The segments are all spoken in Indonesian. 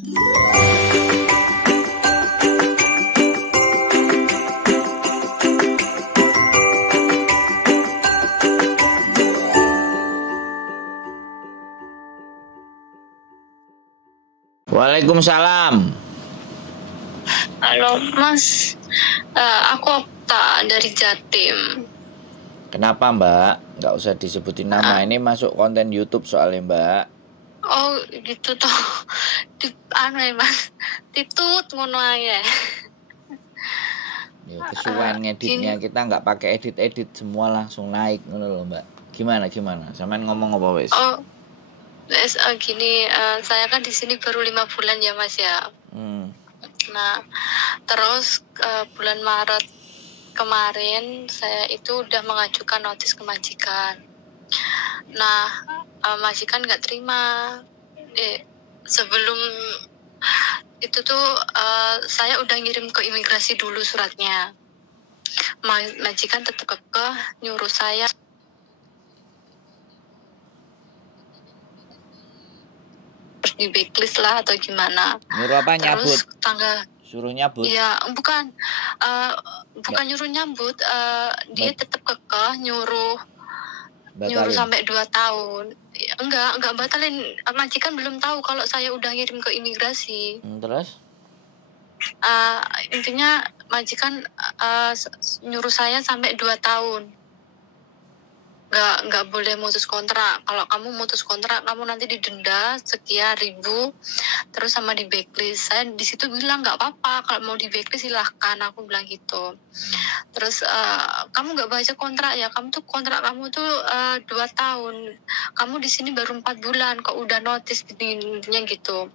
Waalaikumsalam. Halo Mas, aku Okta dari Jatim. Kenapa Mbak? Nggak usah disebutin nama, ini masuk konten YouTube soalnya Mbak. Oh gitu toh, Mas, titut ngono ae. Ya, kesuwen ngeditnya, kita nggak pakai edit semua langsung naik ngono loh Mbak. Gimana? Sampean ngomong apa wes? Oh, gini, saya kan di sini baru 5 bulan ya Mas ya. Nah, terus bulan Maret kemarin saya itu udah mengajukan notis ke majikan. Nah, majikan nggak terima. Sebelum itu tuh saya udah ngirim ke imigrasi dulu suratnya. Majikan tetap kekeh nyuruh saya di backlist lah atau gimana. Nyuruh apa? Nyabut? Suruh nyabut? Iya, bukan nyuruh nyambut, dia tetap kekeh nyuruh sampai 2 tahun. Enggak batalin. Majikan belum tahu kalau saya udah ngirim ke imigrasi. Terus? Intinya majikan nyuruh saya sampai 2 tahun. Nggak boleh mutus kontrak. Kalau kamu mutus kontrak, kamu nanti didenda sekian ribu, terus sama di backlist. Saya di situ bilang nggak apa-apa, kalau mau di backlist silahkan, aku bilang gitu. Terus kamu nggak baca kontrak ya, kontrak kamu tuh 2 tahun, kamu di sini baru 4 bulan, kok udah notice intinya gitu.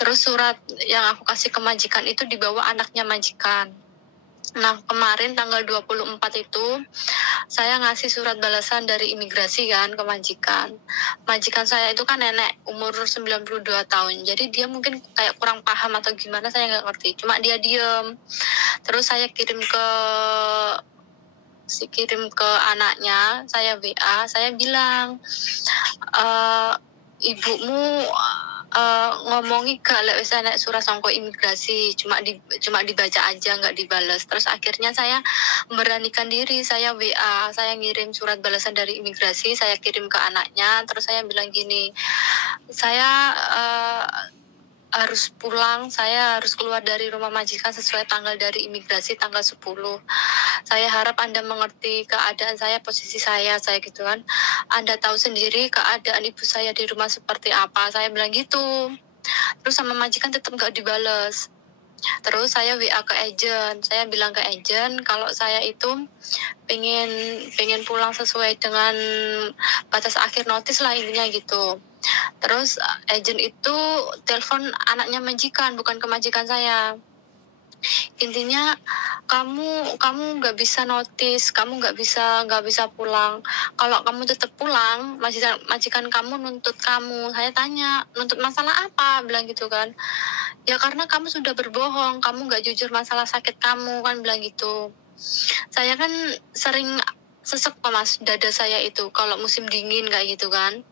Terus surat yang aku kasih ke majikan itu dibawa anaknya majikan. Nah, kemarin tanggal 24 itu saya ngasih surat balasan dari imigrasi kan ke majikan. Majikan saya itu kan nenek umur 92 tahun. Jadi dia mungkin kayak kurang paham atau gimana, saya nggak ngerti. Cuma dia diem. Terus saya kirim ke anaknya, saya WA, saya bilang, ibumu ngomongi gak lek wis enek surat sangko imigrasi, cuma dibaca aja nggak dibales. Terus akhirnya saya memberanikan diri, saya WA, saya ngirim surat balasan dari imigrasi, saya kirim ke anaknya. Terus saya bilang gini, saya harus pulang, saya harus keluar dari rumah majikan sesuai tanggal dari imigrasi tanggal 10. Saya harap Anda mengerti keadaan saya, posisi saya gitu kan. Anda tahu sendiri keadaan ibu saya di rumah seperti apa, saya bilang gitu. Terus sama majikan tetap gak dibales. Terus saya WA ke agent, saya bilang ke agent kalau saya itu pengen pulang sesuai dengan batas akhir notis lah intinya gitu. Terus agent itu telepon anaknya majikan, bukan ke majikan saya. Intinya kamu nggak bisa notis, kamu nggak bisa pulang. Kalau kamu tetap pulang, majikan kamu nuntut kamu. Saya tanya, nuntut masalah apa? Bilang gitu kan. Ya karena kamu sudah berbohong, kamu nggak jujur masalah sakit kamu kan, bilang gitu. Saya kan sering sesek Mas, dada saya itu kalau musim dingin kayak gitu kan.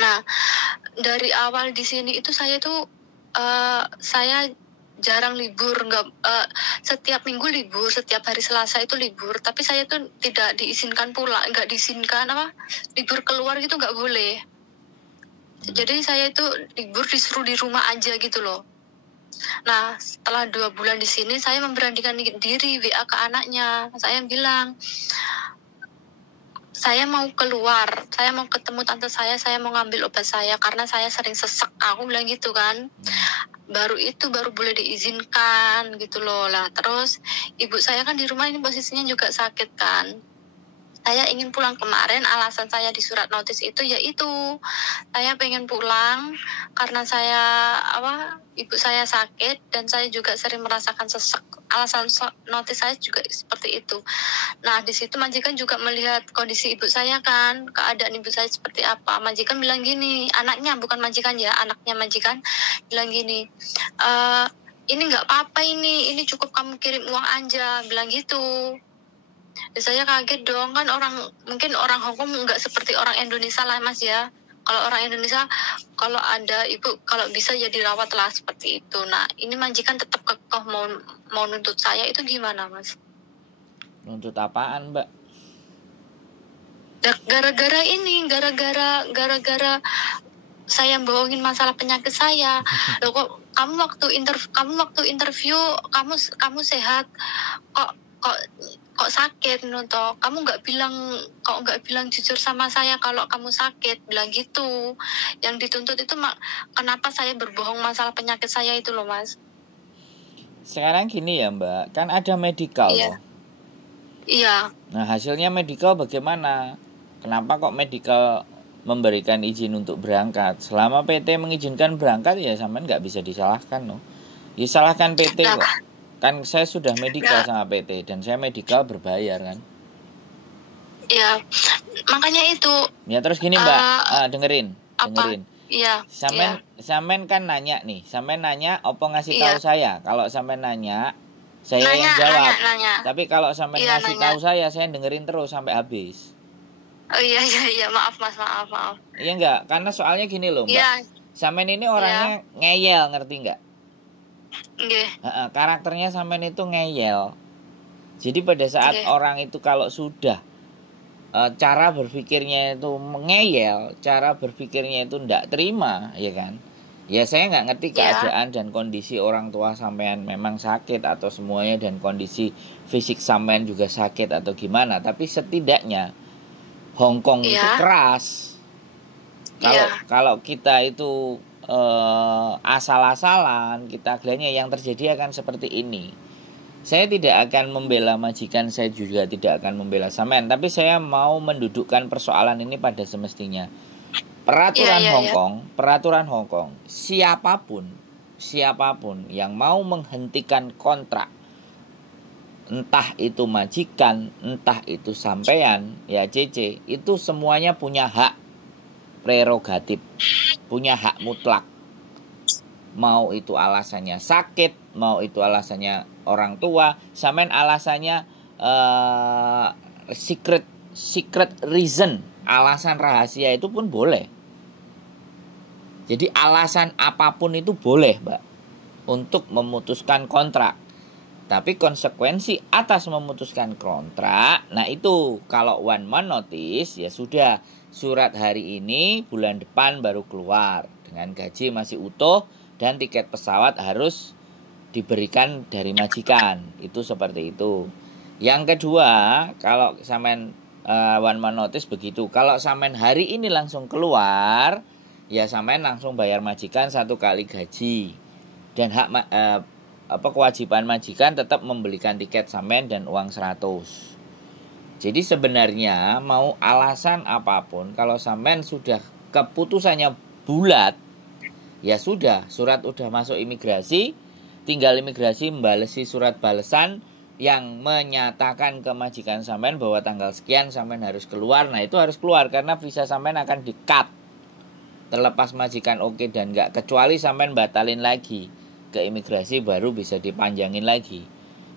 Nah, dari awal di sini itu saya tuh saya jarang libur, setiap minggu libur, setiap hari Selasa itu libur, tapi saya tuh tidak diizinkan pulang, nggak diizinkan libur keluar gitu, nggak boleh. Jadi saya itu libur disuruh di rumah aja gitu loh. Nah, setelah 2 bulan di sini, saya memberanikan diri WA ke anaknya. Saya bilang, saya mau keluar, saya mau ketemu tante saya mau ngambil obat saya karena saya sering sesek, aku bilang gitu kan. Baru boleh diizinkan gitu loh lah. Terus ibu saya kan di rumah ini posisinya juga sakit kan. Saya ingin pulang kemarin, alasan saya di surat notis itu yaitu saya pengen pulang karena ibu saya sakit dan saya juga sering merasakan sesek. Alasan notis saya juga seperti itu. Nah, di situ majikan juga melihat kondisi ibu saya kan, keadaan ibu saya seperti apa. Majikan bilang gini, anaknya bukan majikan ya, anaknya majikan bilang gini, ini nggak apa-apa, ini cukup kamu kirim uang aja, bilang gitu. Ya, saya kaget dong kan, mungkin orang Hongkong nggak seperti orang Indonesia lah Mas ya. kalau orang Indonesia kalau ada ibu kalau bisa ya dirawatlah seperti itu. Nah ini majikan tetap kekeh mau nuntut saya, itu gimana Mas? Nuntut apaan, Mbak? Gara-gara saya bohongin masalah penyakit saya. Loh kok kamu waktu interview kamu sehat, kok kok kok sakit nuto, kamu nggak bilang jujur sama saya kalau kamu sakit, bilang gitu. Yang dituntut itu kenapa saya berbohong masalah penyakit saya itu loh Mas. Sekarang gini ya Mbak, kan ada medical Iya. loh. Iya. Nah hasilnya medical bagaimana? Kenapa kok medical memberikan izin untuk berangkat? Selama PT mengizinkan berangkat ya sampean nggak bisa disalahkan loh. Disalahkan PT Nah, kok. Kan saya sudah medical Nah. sama PT dan saya medical berbayar kan. ya makanya itu. Ya terus gini Mbak, dengerin. Iya. Sampean kan nanya nih, sampean nanya opo ngasih Iya. tahu saya. Kalau sampean nanya, saya yang jawab. Nanya. Tapi kalau sampean Iya, ngasih nanya. tahu saya dengerin terus sampai habis. Oh iya maaf Mas, maaf. Iya enggak? Karena soalnya gini loh Mbak. Iya. Sampean ini orangnya ngeyel, ngerti enggak? Nggih. Karakternya sampean itu ngeyel. Jadi pada saat orang itu kalau sudah cara berpikirnya itu ngeyel, cara berpikirnya itu ndak terima, ya kan? Ya saya nggak ngerti keadaan dan kondisi orang tua sampean memang sakit atau semuanya dan kondisi fisik sampean juga sakit atau gimana. Tapi setidaknya Hongkong itu keras. Kalau kita itu asal-asalan, kita kelihatannya yang terjadi akan seperti ini. Saya tidak akan membela majikan, saya juga tidak akan membela sampean, tapi saya mau mendudukkan persoalan ini pada semestinya. Peraturan Hongkong, siapapun yang mau menghentikan kontrak, entah itu majikan, entah itu sampean, ya CC, itu semuanya punya hak prerogatif, punya hak mutlak. Mau itu alasannya sakit, mau itu alasannya orang tua, sampean alasannya secret reason, alasan rahasia itu pun boleh. Jadi alasan apapun itu boleh, Mbak, untuk memutuskan kontrak. Tapi konsekuensi atas memutuskan kontrak, nah itu kalau 1 month notice ya sudah, surat hari ini bulan depan baru keluar dengan gaji masih utuh dan tiket pesawat harus diberikan dari majikan. Itu seperti itu. Yang kedua, kalau sampean 1 month notice begitu. Kalau sampean hari ini langsung keluar, ya sampean langsung bayar majikan 1 kali gaji. Dan hak kewajiban majikan tetap membelikan tiket sampean dan uang 100. Jadi sebenarnya mau alasan apapun, kalau sampean sudah keputusannya bulat, ya sudah, surat udah masuk imigrasi, tinggal imigrasi membalesi surat balesan yang menyatakan ke majikan sampean bahwa tanggal sekian sampean harus keluar. Nah itu harus keluar karena visa sampean akan di-cut. Terlepas majikan oke dan enggak, kecuali sampean batalin lagi ke imigrasi baru bisa dipanjangin lagi.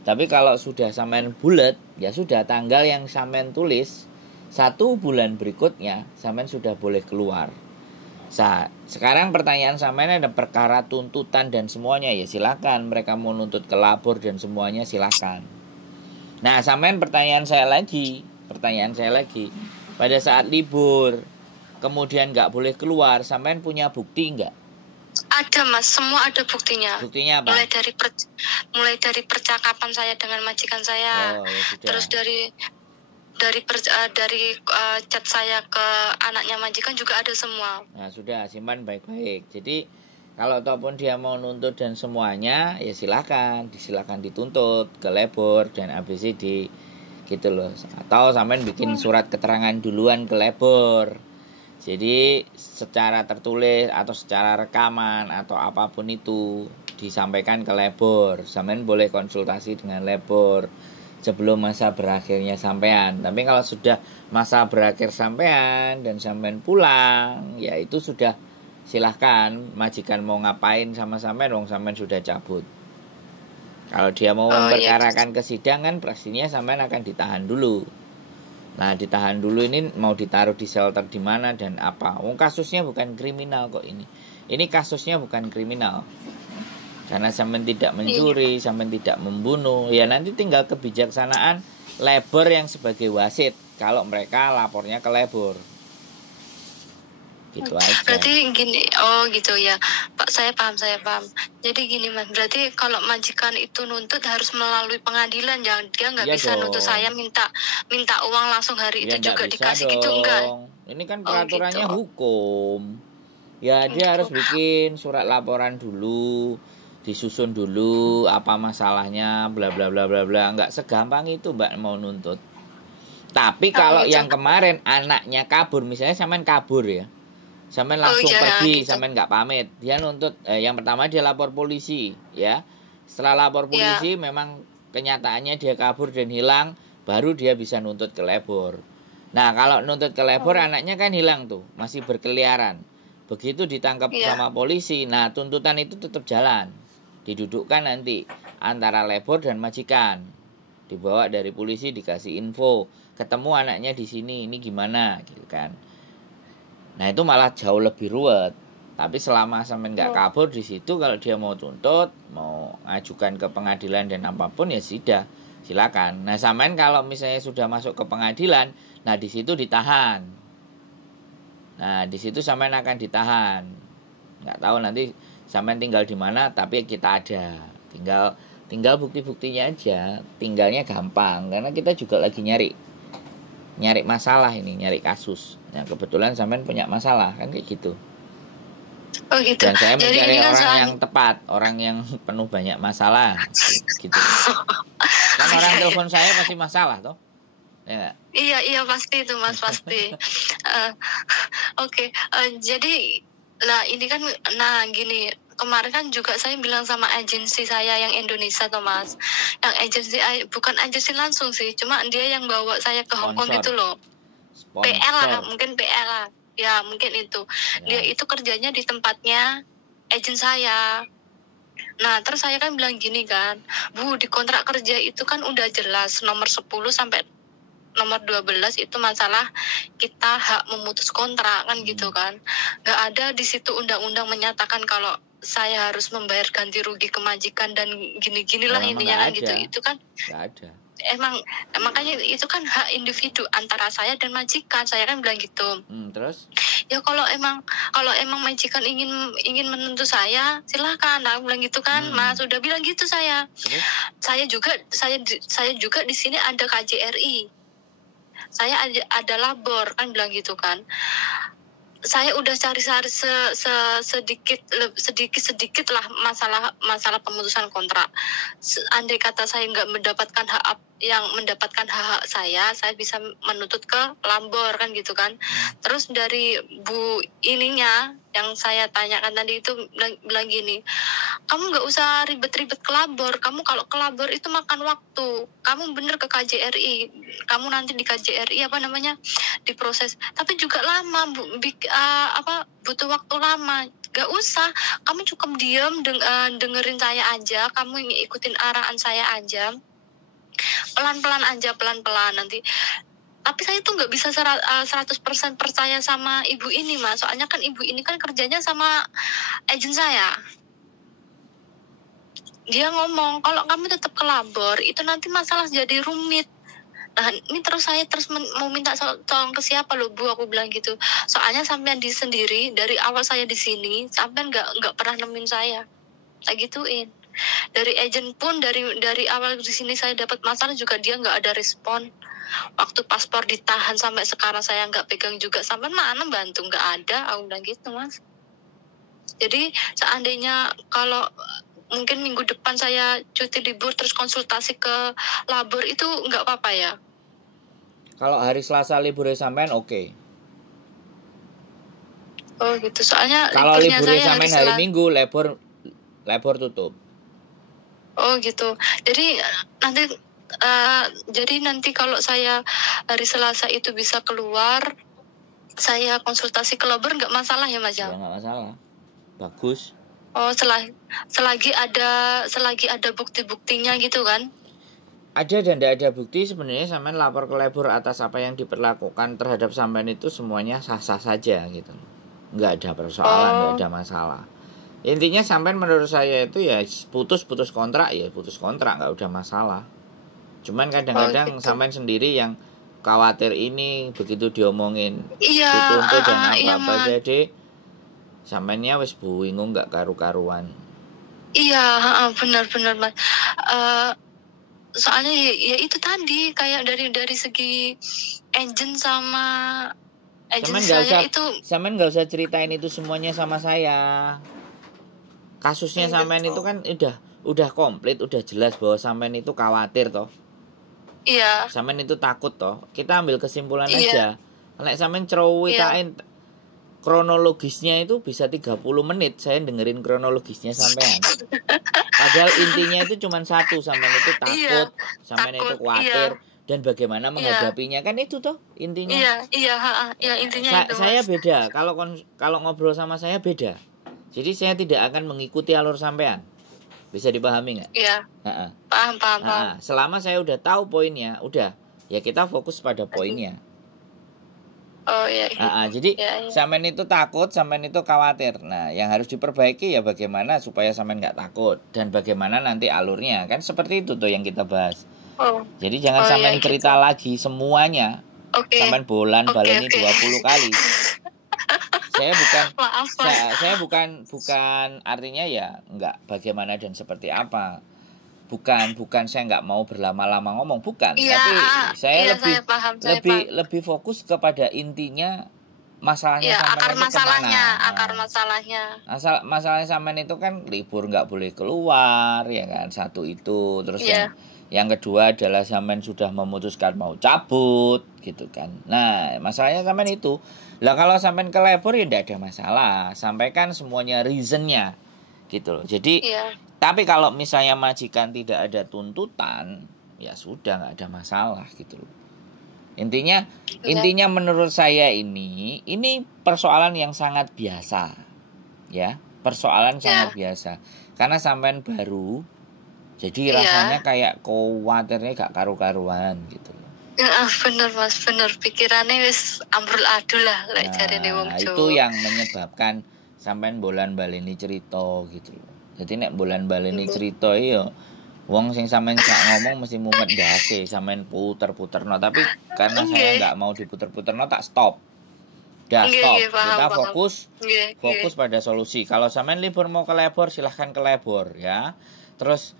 Tapi kalau sudah sampean bulat, ya sudah, tanggal yang sampean tulis 1 bulan berikutnya sampean sudah boleh keluar. Sekarang pertanyaan sampean ada perkara tuntutan dan semuanya, ya silakan, mereka mau nuntut ke labor dan semuanya silakan. Nah sampean pertanyaan saya lagi, pada saat libur kemudian nggak boleh keluar, sampean punya bukti nggak? Ada Mas, semua ada buktinya. Buktinya apa? Mulai dari percakapan saya dengan majikan saya, terus dari chat saya ke anaknya majikan juga ada semua. Nah sudah, simpan baik-baik. Jadi kalau ataupun dia mau nuntut dan semuanya, ya silakan dituntut ke labor dan ABCD gitu loh. Atau sampean bikin surat keterangan duluan ke labor. Jadi secara tertulis atau secara rekaman atau apapun itu disampaikan ke labor. Sampean boleh konsultasi dengan labor sebelum masa berakhirnya sampean. Tapi kalau sudah masa berakhir sampean dan sampean pulang, ya itu sudah silahkan majikan mau ngapain sama sampean, wong sampean sudah cabut. Kalau dia mau memperkarakan ke sidang kan pastinya sampean akan ditahan dulu. Nah, ditahan dulu ini mau ditaruh di shelter di mana dan apa. Kasusnya bukan kriminal kok ini. Ini kasusnya bukan kriminal. Karena sampean tidak mencuri, sampean tidak membunuh. Ya nanti tinggal kebijaksanaan labor yang sebagai wasit. Kalau mereka lapornya ke labor. Gitu aja. Berarti gini, gitu ya Pak, saya paham. Jadi gini Mas, berarti kalau majikan itu nuntut harus melalui pengadilan, ya dia nggak bisa nuntut saya minta uang langsung hari itu juga dikasih gitu, enggak? Ini kan peraturannya hukum. Ya dia harus bikin surat laporan dulu, disusun dulu apa masalahnya, bla bla bla bla bla. Nggak segampang itu Mbak mau nuntut. Tapi kalau yang kemarin anaknya kabur, misalnya sampean kabur ya, sampean langsung pergi, gitu. Sampean nggak pamit, dia nuntut. Yang pertama dia lapor polisi, ya. Setelah lapor polisi, memang kenyataannya dia kabur dan hilang, baru dia bisa nuntut ke labor. Nah kalau nuntut ke labor, anaknya kan hilang tuh, masih berkeliaran. Begitu ditangkap sama polisi, nah tuntutan itu tetap jalan, didudukkan nanti antara labor dan majikan, dibawa dari polisi, dikasih info, ketemu anaknya di sini, ini gimana, gitu kan. Nah itu malah jauh lebih ruwet. Tapi selama sampai nggak kabur di situ, kalau dia mau tuntut, mau ajukan ke pengadilan dan apapun ya sudah, silakan. Nah sampean kalau misalnya sudah masuk ke pengadilan, nah di situ ditahan. Nah di situ sampean akan ditahan. Nggak tahu nanti sampean tinggal di mana, tapi kita ada. Tinggal bukti-buktinya aja. Tinggalnya gampang, karena kita juga lagi nyari masalah ini, nyari kasus. Nah kebetulan sampean punya masalah kan kayak gitu. Oh gitu. Dan saya mencari orang yang tepat, orang yang penuh banyak masalah, gitu. Kan orang telepon saya pasti masalah toh. Ya. Iya pasti itu Mas, pasti. Oke. Jadi lah ini kan, nah gini, kemarin kan juga saya bilang sama agensi saya yang Indonesia tuh Mas, yang agensi bukan agensi langsung sih, cuma dia yang bawa saya ke Hong Kong itu loh. PR lah, mungkin PR lah, ya mungkin itu. Dia itu kerjanya di tempatnya agen saya. Nah terus saya kan bilang gini kan, Bu, di kontrak kerja itu kan udah jelas nomor 10 sampai nomor 12 itu masalah kita hak memutus kontrak kan gitu kan. Nggak ada di situ undang-undang menyatakan kalau saya harus membayar ganti rugi ke majikan dan gini-ginilah intinya kan gitu. Itu kan nggak ada. Emang makanya itu kan hak individu antara saya dan majikan. Saya kan bilang gitu. Terus? Ya kalau emang majikan ingin menuntut saya, silakan. Aku bilang gitu kan, Mas udah bilang gitu saya. Terus? Saya juga di sini ada KJRI. Saya ada labor kan bilang gitu kan. Saya udah cari sedikit lah masalah pemutusan kontrak. Andai kata saya nggak mendapatkan hak saya bisa menuntut ke labor kan gitu kan. Terus dari Bu ininya yang saya tanyakan tadi itu bilang gini, kamu nggak usah ribet-ribet ke labor. Kamu kalau ke labor itu makan waktu. Kamu bener ke KJRI. Kamu nanti di KJRI diproses. Tapi juga lama, butuh waktu lama. Gak usah. Kamu cukup diam dengerin saya aja. Kamu ikutin arahan saya aja. Pelan-pelan nanti. Tapi saya tuh nggak bisa 100% percaya sama ibu ini Mas. Soalnya kan ibu ini kan kerjanya sama agen saya. Dia ngomong kalau kamu tetap ke labor itu nanti masalah jadi rumit. Nah ini saya mau minta tolong ke siapa loh Bu, aku bilang gitu. Soalnya sampean sendiri dari awal saya di sini sampean nggak pernah nemuin saya. Saya gituin. Dari agen pun dari awal di sini saya dapat masalah juga dia nggak ada respon. Waktu paspor ditahan sampai sekarang saya nggak pegang juga, sampai mana bantu, nggak ada, aku bilang gitu Mas. Jadi seandainya kalau mungkin minggu depan saya cuti libur terus konsultasi ke labor itu nggak apa-apa ya? Kalau hari Selasa libur sampean oke. Oh gitu, soalnya kalau liburnya sampean hari Minggu labor tutup. Oh gitu, jadi nanti kalau saya hari Selasa itu bisa keluar, saya konsultasi ke labor nggak masalah ya Mas? Ya nggak masalah, bagus. Oh selagi ada bukti-buktinya gitu kan? ada dan tidak ada bukti, sebenarnya sampean lapor ke labor atas apa yang diperlakukan terhadap sampean itu semuanya sah-sah saja gitu. Nggak ada persoalan, nggak ada masalah. Intinya sampean menurut saya itu ya putus kontrak ya putus kontrak, nggak udah masalah. Cuman kadang-kadang gitu. sampean sendiri yang khawatir ini begitu diomongin Iya, dituntut dan iya, apa-apa jadi sampeannya wis bingung nggak karu-karuan. Iya, benar-benar Mas. Soalnya ya itu tadi kayak dari segi agent sama agent saya itu. Sampean nggak usah ceritain itu semuanya sama saya. Kasusnya sampean itu kan udah komplit, udah jelas bahwa sampean itu khawatir toh. Iya. Sampean itu takut toh. Kita ambil kesimpulan Iya. aja. Nek sampean cerowitain kronologisnya itu bisa 30 menit saya dengerin kronologisnya sampean. Padahal intinya itu cuma satu, sampean itu takut, sampean itu khawatir dan bagaimana menghadapinya kan itu toh intinya. Iya, intinya itu. Saya beda. Kalau ngobrol sama saya beda. Jadi saya tidak akan mengikuti alur sampean. Bisa dipahami nggak? Iya. Paham. Selama saya udah tahu poinnya, udah ya kita fokus pada poinnya. Oh iya. Jadi sampean itu takut, sampean itu khawatir. Nah, yang harus diperbaiki ya bagaimana supaya sampean nggak takut dan bagaimana nanti alurnya kan seperti itu tuh yang kita bahas. Jadi jangan sampean cerita lagi semuanya. Sampean baleni 20 kali. Saya bukan artinya ya enggak bagaimana dan seperti apa. Bukan saya nggak mau berlama-lama ngomong, bukan. Tapi saya lebih fokus kepada intinya masalahnya sampean itu kemana. Masalahnya sampean itu kan libur nggak boleh keluar ya kan, satu itu. Terus yang kedua adalah sampean sudah memutuskan mau cabut gitu kan. Nah masalahnya sampean itu. Lah kalau sampean ke labor ya tidak ada masalah, sampaikan semuanya reasonnya gitu loh. Jadi tapi kalau misalnya majikan tidak ada tuntutan, ya sudah nggak ada masalah gitu loh. Intinya menurut saya ini persoalan yang sangat biasa, ya persoalan sangat biasa. Karena sampean baru, jadi rasanya kayak khawatirnya gak karu-karuan gitu loh. Bener Mas, bener pikirannya wis ambrul adul lah lek jarene wong Jawa. Itu yang menyebabkan sampean bolan baleni cerita gitu loh. Jadi nek bolan baleni cerita iya wong sing sampean gak ngomong mesti mumet ndase, sampean puter-puterno, tapi karena saya enggak mau diputer-puterno tak stop. Stop. Kita fokus pada solusi. Kalau sampean libur mau ke labor silahkan ke labor ya. Terus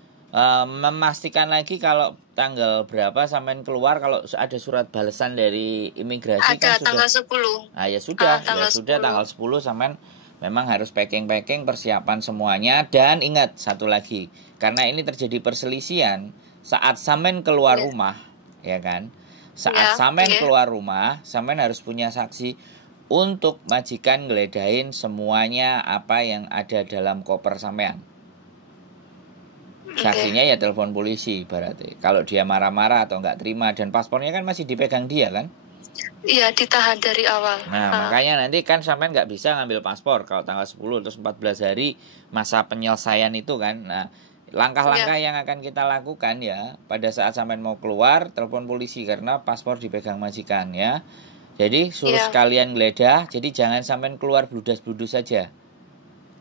memastikan lagi kalau tanggal berapa sampean keluar, kalau ada surat balasan dari imigrasi ada, kan tanggal sudah. 10. Ya sudah, tanggal 10 sampean memang harus packing persiapan semuanya. Dan ingat satu lagi, karena ini terjadi perselisihan saat sampean keluar rumah, ya kan? Saat sampean keluar rumah, sampean harus punya saksi untuk majikan ngeledahin semuanya apa yang ada dalam koper sampean. Saksinya ya telepon polisi berarti. Kalau dia marah-marah atau nggak terima, dan paspornya kan masih dipegang dia kan? Iya, ditahan dari awal. Nah, makanya nanti kan sampean nggak bisa ngambil paspor kalau tanggal 10 terus 14 hari masa penyelesaian itu kan. Nah, langkah-langkah yang akan kita lakukan ya pada saat sampean mau keluar, telepon polisi karena paspor dipegang majikan ya. Jadi suruh sekalian geledah, jadi jangan sampean keluar bludas-bludus saja.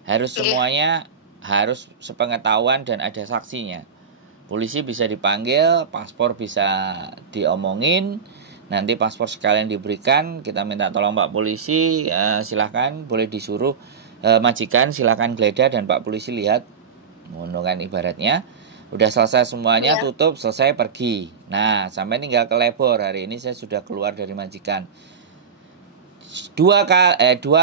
Harus semuanya harus sepengetahuan dan ada saksinya. Polisi bisa dipanggil, paspor bisa diomongin, nanti paspor sekalian diberikan, kita minta tolong Pak Polisi, silahkan boleh disuruh majikan silahkan geledah dan Pak Polisi lihat, ngono kan ibaratnya. Udah selesai semuanya, tutup, selesai pergi. Nah, sampai tinggal ke labor. Hari ini saya sudah keluar dari majikan. 2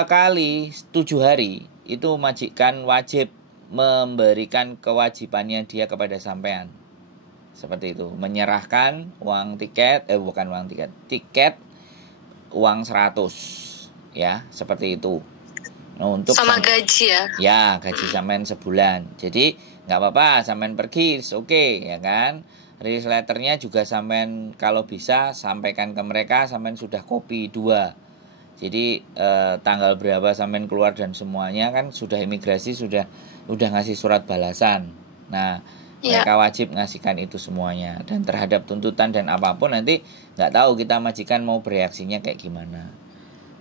kali 7 hari itu majikan wajib memberikan kewajibannya dia kepada sampean. Seperti itu, menyerahkan uang tiket, tiket uang 100 ya, seperti itu. Nah, untuk sama gaji ya. Ya, gaji sampean sebulan. Jadi nggak apa-apa sampean pergi, oke ya kan. Release letternya juga sampean kalau bisa sampaikan ke mereka sampean sudah copy 2. Jadi tanggal berapa sampean keluar dan semuanya kan sudah imigrasi sudah ngasih surat balasan. Nah, Mereka wajib ngasihkan itu semuanya. Dan terhadap tuntutan dan apapun nanti nggak tahu kita majikan mau bereaksinya kayak gimana.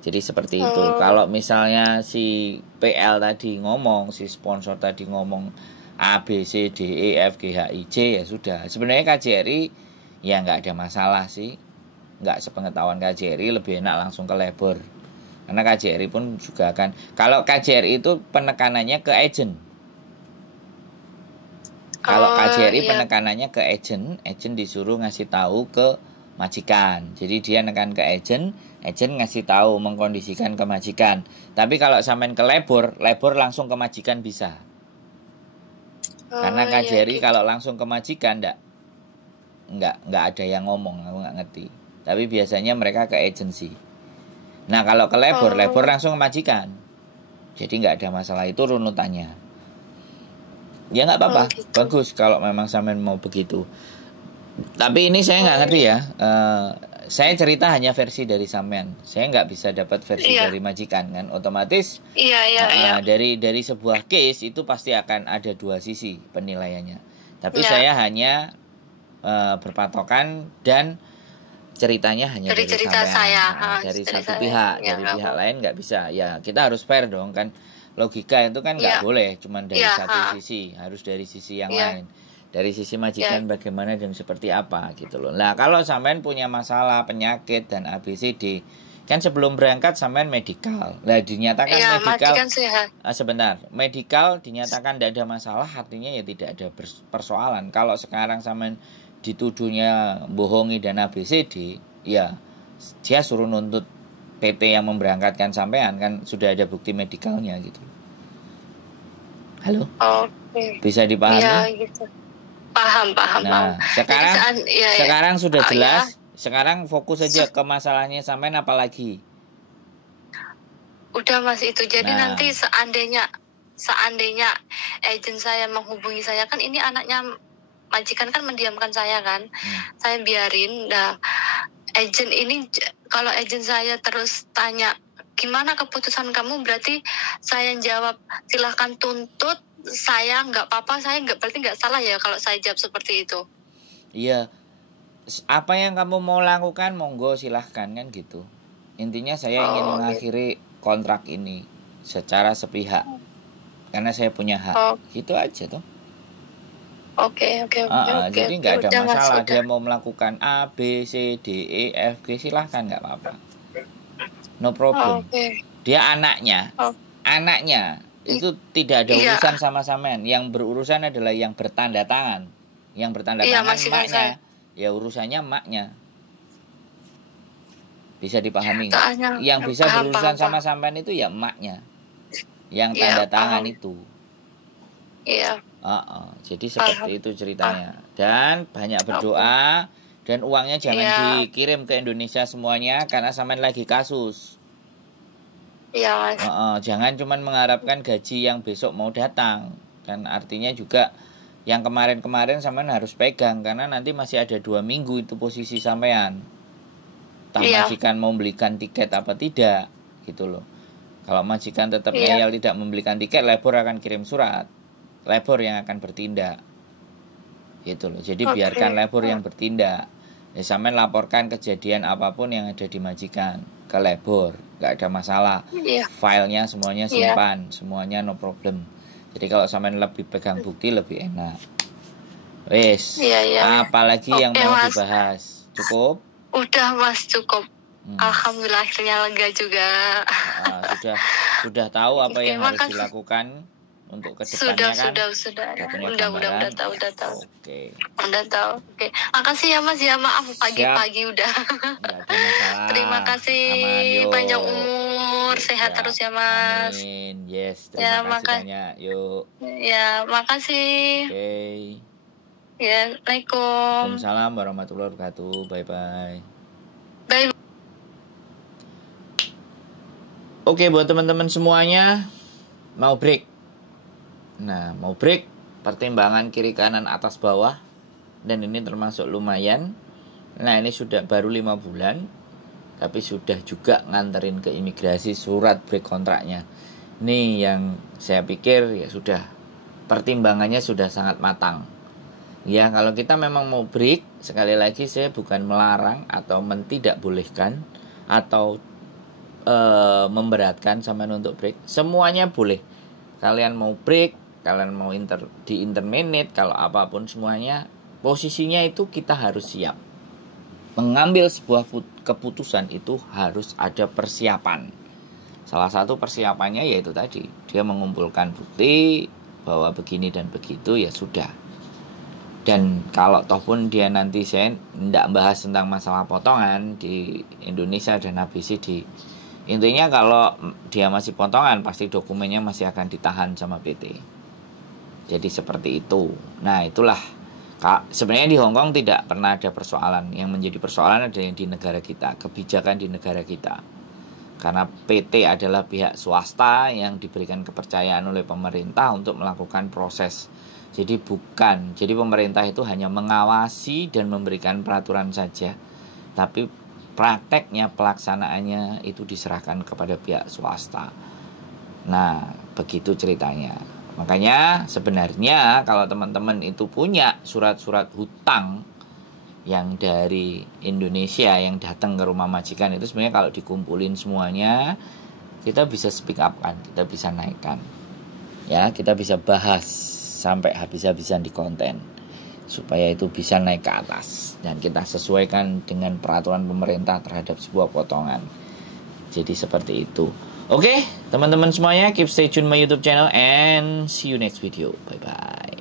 Jadi seperti itu. Kalau misalnya si PL tadi ngomong, si sponsor tadi ngomong A, B, C, D, E, F, G, H, I, J, ya sudah. Sebenarnya KJRI ya nggak ada masalah sih. Nggak sepengetahuan KJRI lebih enak langsung ke labor. Karena KJRI pun juga akan, kalau KJRI itu penekanannya ke agent. Kalau KJRI penekanannya ke agent disuruh ngasih tahu ke majikan. Jadi dia nekan ke agent ngasih tahu, mengkondisikan ke majikan. Tapi kalau sampean ke labor langsung ke majikan bisa. Karena KJRI kalau langsung ke majikan enggak ada yang ngomong, aku nggak ngerti. Tapi biasanya mereka ke agensi. Nah kalau ke labor langsung ke majikan. Jadi nggak ada masalah, itu runutannya. Ya nggak apa-apa, bagus kalau memang sampean mau begitu. Tapi ini saya nggak ngerti ya. Saya cerita hanya versi dari sampean. Saya nggak bisa dapat versi dari majikan kan. Otomatis dari sebuah case itu pasti akan ada dua sisi penilaiannya. Tapi saya hanya berpatokan dan ceritanya hanya dari cerita sampean. saya, dari satu pihak, dari pihak lain nggak bisa. Ya kita harus fair dong kan. Logika itu kan nggak boleh cuma dari satu sisi, harus dari sisi yang lain. Dari sisi majikan bagaimana dan seperti apa gitu loh. Nah kalau sampean punya masalah penyakit dan ABCD, kan sebelum berangkat sampean medikal. Nah dinyatakan medikal sebentar, medikal dinyatakan tidak ada masalah, artinya ya tidak ada persoalan. Kalau sekarang sampean dituduhnya bohongi dan ABCD, ya dia suruh nuntut PT yang memberangkatkan sampean, kan sudah ada bukti medikalnya gitu. Halo? Bisa dipahami? Ya, gitu. Paham. Nah, sekarang sudah jelas. Sekarang fokus saja ke masalahnya sampean apalagi. Udah Mas itu. Jadi nanti seandainya agent saya menghubungi saya, kan ini anaknya majikan kan mendiamkan saya kan. Saya biarin. Nah, agent ini, kalau agent saya terus tanya gimana keputusan kamu, berarti saya jawab silahkan tuntut, saya nggak apa-apa, saya berarti nggak salah ya kalau saya jawab seperti itu. Iya, apa yang kamu mau lakukan monggo silahkan kan gitu. Intinya saya ingin mengakhiri kontrak ini secara sepihak karena saya punya hak. Gitu aja tuh. Oke. Jadi nggak ada masalah. Dia mau melakukan A, B, C, D, E, F, G silahkan, nggak apa-apa. No problem. Dia anaknya itu tidak ada urusan sama sampean. Yang berurusan adalah yang bertanda tangan. Yang bertanda tangan maknya. Ya urusannya maknya. Bisa dipahami nggak? Yang bisa berurusan sama sampean itu ya maknya. Yang tanda tangan itu. Iya. Jadi seperti itu ceritanya. Dan banyak berdoa dan uangnya jangan dikirim ke Indonesia semuanya karena sampean lagi kasus. Iya Mas. Jangan cuman mengharapkan gaji yang besok mau datang. Kan artinya juga yang kemarin-kemarin sampean harus pegang karena nanti masih ada 2 minggu itu posisi sampean. Majikan mau belikan tiket apa tidak gitu loh. Kalau majikan tetap ngeyel tidak membelikan tiket, labor akan kirim surat. Labor yang akan bertindak gitu loh. Jadi biarkan labor yang bertindak. Ya sampean laporkan kejadian apapun yang ada di majikan ke labor, nggak ada masalah. Filenya semuanya simpan, semuanya no problem. Jadi kalau sampean lebih pegang bukti lebih enak. Wes. Apalagi yang mau dibahas? Cukup? Udah Mas, cukup. Alhamdulillah akhirnya lega juga. Sudah tahu apa yang harus dilakukan untuk kedepannya kan? Sudah tahu. Oke. Udah tahu. Oke. Makasih ya Mas ya, maaf pagi-pagi udah. Enggak ada masalah. Terima kasih. Aman, panjang umur, sehat terus ya Mas. Amin. Yes, terima kasih banyak. Yuk. Ya, makasih. Oke. Ya, Assalamualaikum. Waalaikumsalam warahmatullahi wabarakatuh. Bye. Bye. Oke, buat teman-teman semuanya mau break. Nah, mau break, pertimbangan kiri kanan atas bawah, dan ini termasuk lumayan. Nah, ini sudah baru 5 bulan, tapi sudah juga nganterin ke imigrasi surat break kontraknya. Ini yang saya pikir ya sudah, pertimbangannya sudah sangat matang. Ya, kalau kita memang mau break, sekali lagi saya bukan melarang atau tidak bolehkan atau memberatkan sama untuk break. Semuanya boleh. Kalian mau break, kalian mau di interminute, kalau apapun semuanya, posisinya itu kita harus siap. Mengambil sebuah keputusan itu harus ada persiapan. Salah satu persiapannya yaitu tadi, dia mengumpulkan bukti bahwa begini dan begitu, ya sudah. Dan kalau toh pun dia nanti, saya tidak bahas tentang masalah potongan di Indonesia dan ABCD. Intinya kalau dia masih potongan, pasti dokumennya masih akan ditahan sama PT. Jadi seperti itu. Nah, itulah. Sebenarnya di Hong Kong tidak pernah ada persoalan. Yang menjadi persoalan adalah yang di negara kita, kebijakan di negara kita. Karena PT adalah pihak swasta yang diberikan kepercayaan oleh pemerintah untuk melakukan proses. Jadi pemerintah itu hanya mengawasi dan memberikan peraturan saja. Tapi prakteknya, pelaksanaannya itu diserahkan kepada pihak swasta. Nah, begitu ceritanya. Makanya sebenarnya kalau teman-teman itu punya surat-surat hutang yang dari Indonesia yang datang ke rumah majikan, itu sebenarnya kalau dikumpulin semuanya, kita bisa speak up kan, kita bisa naikkan. Ya, kita bisa bahas sampai habis-habisan di konten supaya itu bisa naik ke atas dan kita sesuaikan dengan peraturan pemerintah terhadap sebuah potongan. Jadi seperti itu. Oke, teman-teman semuanya, keep stay tune my YouTube channel and see you next video. Bye bye.